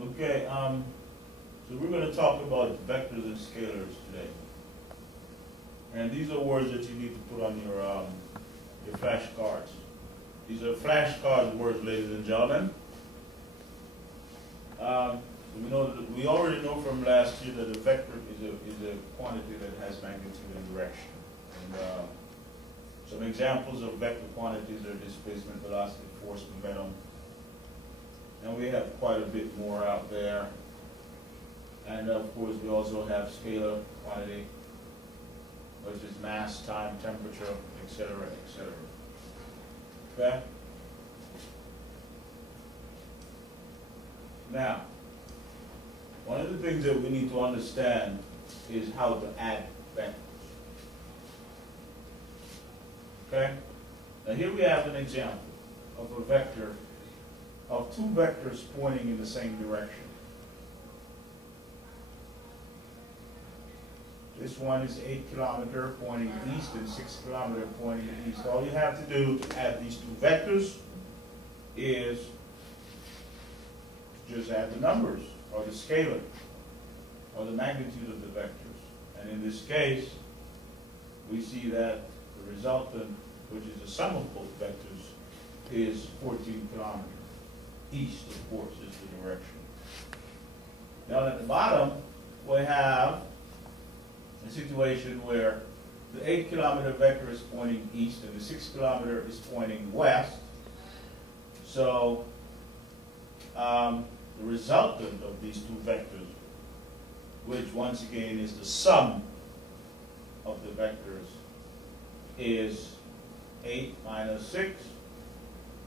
Okay, so we're going to talk about vectors and scalars today. And these are words that you need to put on your flashcards. These are flashcard words, ladies and gentlemen. We already know from last year that a vector is a quantity that has magnitude and direction. And some examples of vector quantities are displacement, velocity, force, momentum. And we have quite a bit more out there. And of course, we also have scalar quantity, which is mass, time, temperature, etc., etc. Okay? Now, one of the things that we need to understand is how to add vectors. Okay? Now here we have an example of a vector of two vectors pointing in the same direction. This one is 8 kilometers pointing east and 6 kilometers pointing east. All you have to do to add these two vectors is just add the numbers, or the scalar, or the magnitude of the vectors. And in this case, we see that the resultant, which is the sum of both vectors, is 14 kilometers. East, of course, is the direction. Now at the bottom, we have a situation where the 8 kilometer vector is pointing east and the 6 kilometer is pointing west. So the resultant of these two vectors, which once again is the sum of the vectors, is 8 minus 6,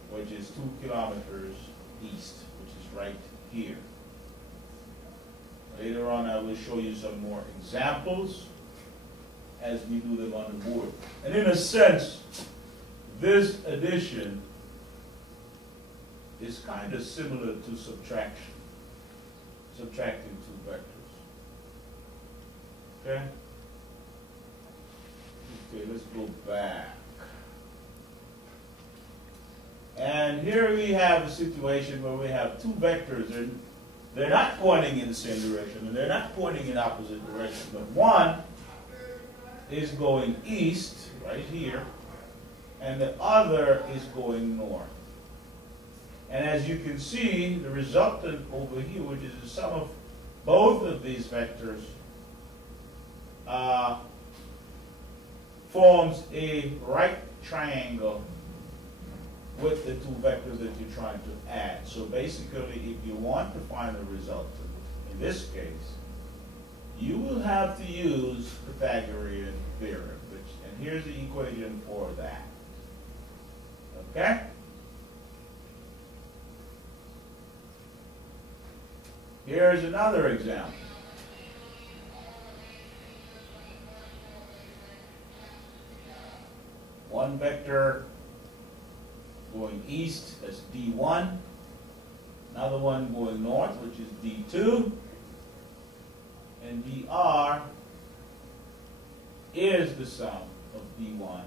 which is 2 kilometers east, which is right here. Later on, I will show you some more examples as we do them on the board. And in a sense, this addition is kind of similar to subtraction, subtracting two vectors. Okay? Okay, let's go back. And here we have a situation where we have two vectors, and they're not pointing in the same direction, and they're not pointing in opposite direction, but one is going east, right here, and the other is going north. And as you can see, the resultant over here, which is the sum of both of these vectors, forms a right triangle with the two vectors that you're trying to add. So basically, if you want to find the resultant, in this case, you will have to use Pythagorean theorem, and here's the equation for that. Okay? Here's another example. One vector going east, that's D1. Another one going north, which is D2. And dr is the sum of D1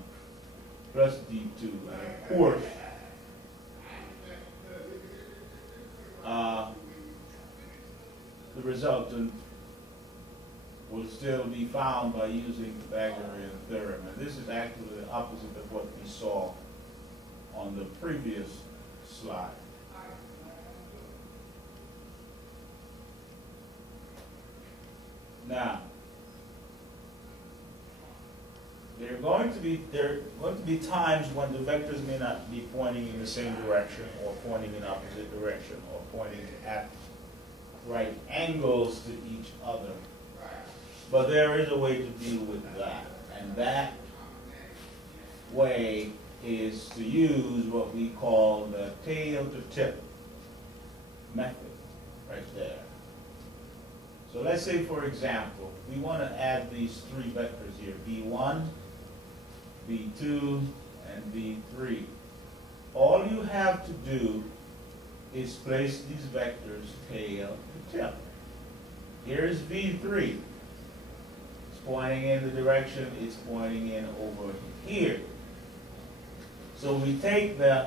plus D2. And of course, the resultant will still be found by using Pythagorean theorem. And this is actually the opposite of what we saw on the previous slide. Now, there are going to be times when the vectors may not be pointing in the same direction, or pointing in opposite direction, or pointing at right angles to each other. But there is a way to deal with that, and that way is to use what we call the tail to tip method right there. So let's say, for example, we want to add these three vectors here, V1, V2, and V3. All you have to do is place these vectors tail to tip. Here's V3. It's pointing in the direction it's pointing in over here. So we take the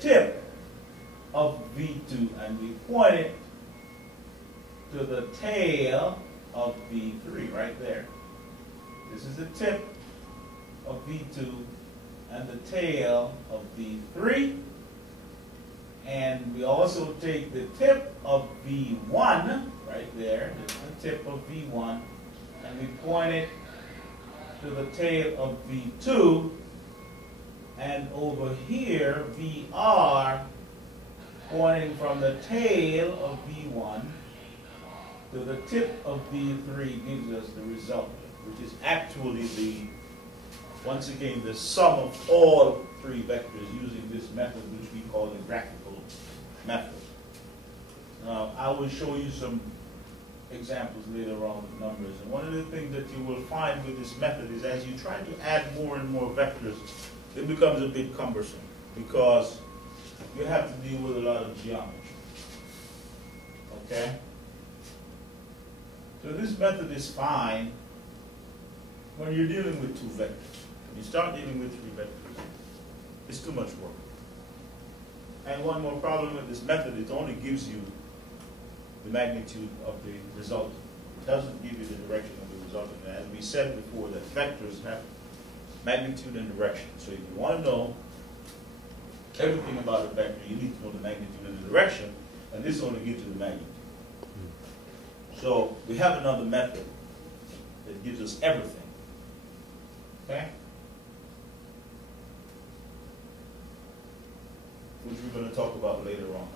tip of V2 and we point it to the tail of V3 right there. This is the tip of V2 and the tail of V3. And we also take the tip of V1 right there, this is the tip of V1, and we point it to the tail of V2, and over here, VR, pointing from the tail of V1 to the tip of V3 gives us the result, which is actually once again, the sum of all three vectors using this method, which we call the graphical method. Now, I will show you some examples later on with numbers. And one of the things that you will find with this method is as you try to add more and more vectors, it becomes a bit cumbersome because you have to deal with a lot of geometry. Okay? So this method is fine when you're dealing with two vectors. When you start dealing with three vectors, it's too much work. And one more problem with this method, it only gives you the magnitude of the resultant. It doesn't give you the direction of the resultant. And as we said before, that vectors have magnitude and direction. So if you want to know everything about a vector, you need to know the magnitude and the direction, and this only gives you the magnitude. So we have another method that gives us everything. Okay? Which we're going to talk about later on.